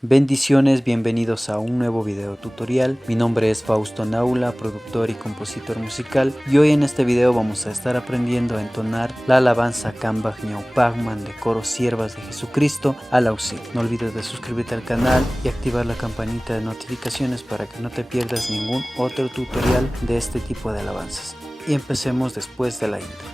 Bendiciones, bienvenidos a un nuevo video tutorial. Mi nombre es Fausto Naula, productor y compositor musical, y hoy en este video vamos a estar aprendiendo a entonar la alabanza Kambaj Ñawpajman de Coro Siervas de Jesucristo al Auxilio. No olvides de suscribirte al canal y activar la campanita de notificaciones para que no te pierdas ningún otro tutorial de este tipo de alabanzas. Y empecemos después de la intro.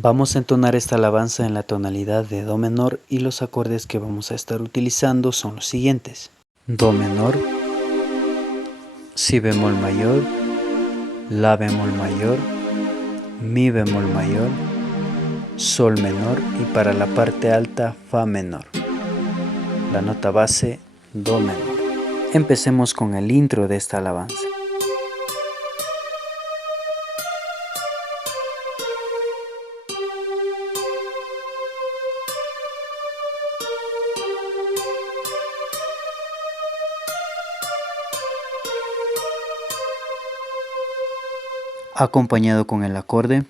Vamos a entonar esta alabanza en la tonalidad de Do menor y los acordes que vamos a estar utilizando son los siguientes: Do menor, Si bemol mayor, La bemol mayor, Mi bemol mayor, Sol menor y para la parte alta Fa menor. La nota base Do menor. Empecemos con el intro de esta alabanza. Acompañado con el acorde.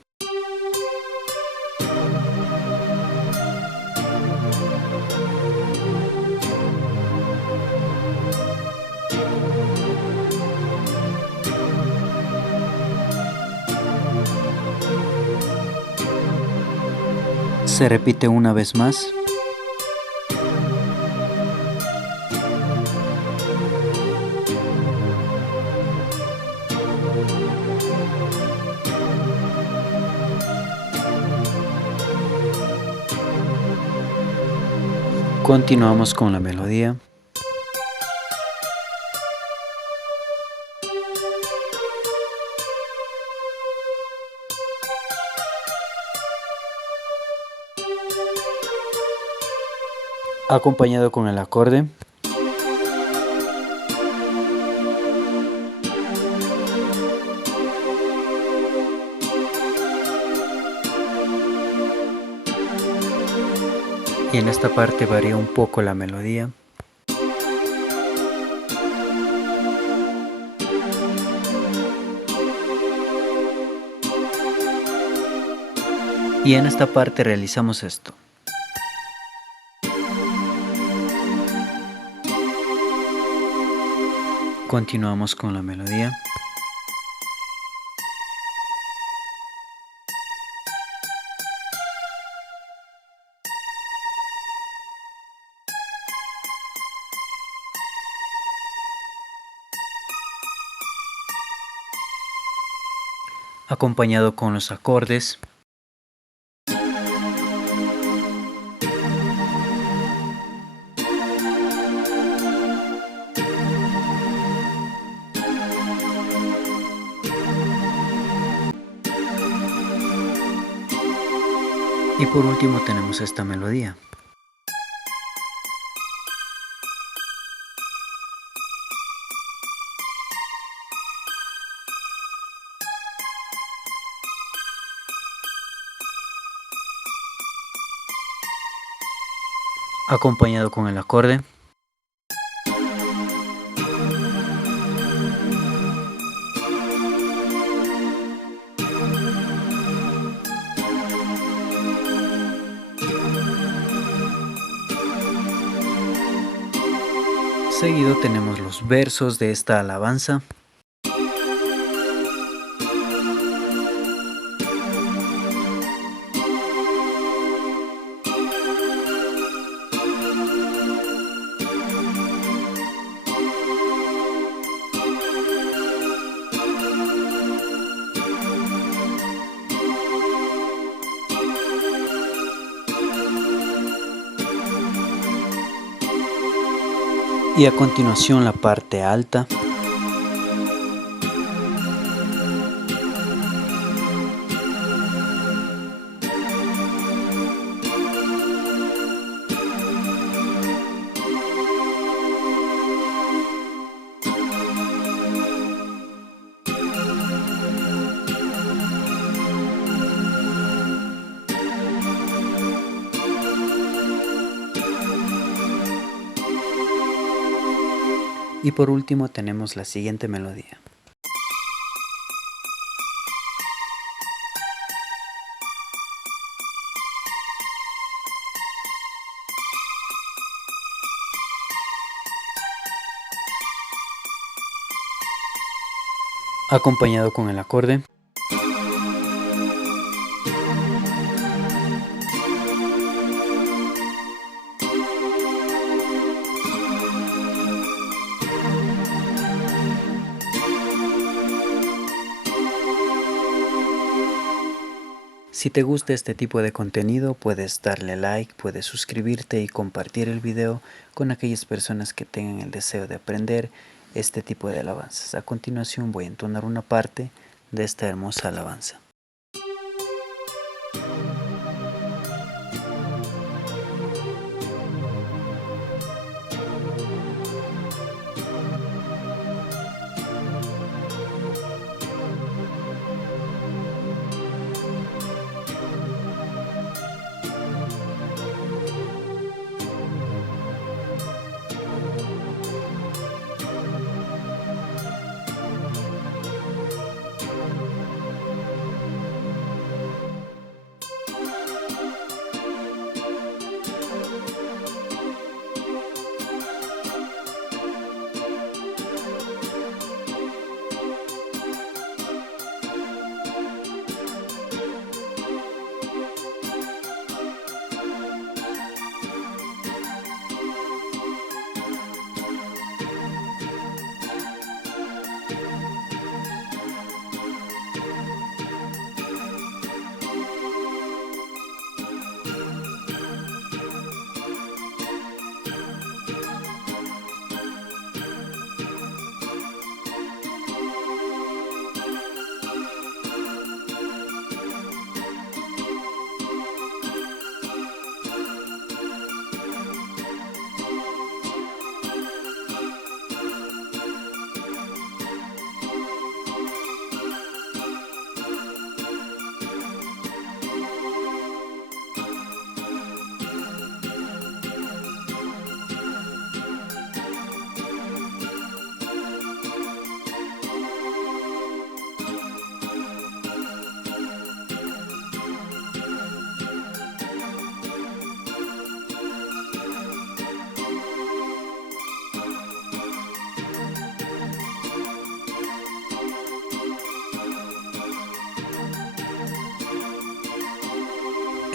Se repite una vez más. Continuamos con la melodía. Acompañado con el acorde. Y en esta parte varía un poco la melodía. Y en esta parte realizamos esto. Continuamos con la melodía. Acompañado con los acordes. Y por último tenemos esta melodía. Acompañado con el acorde. Seguido tenemos los versos de esta alabanza. Y a continuación la parte alta. Y por último tenemos la siguiente melodía. acompañado con el acorde. Si te gusta este tipo de contenido, puedes darle like, puedes suscribirte y compartir el video con aquellas personas que tengan el deseo de aprender este tipo de alabanzas. A continuación voy a entonar una parte de esta hermosa alabanza.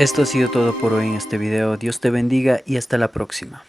Esto ha sido todo por hoy en este video. Dios te bendiga y hasta la próxima.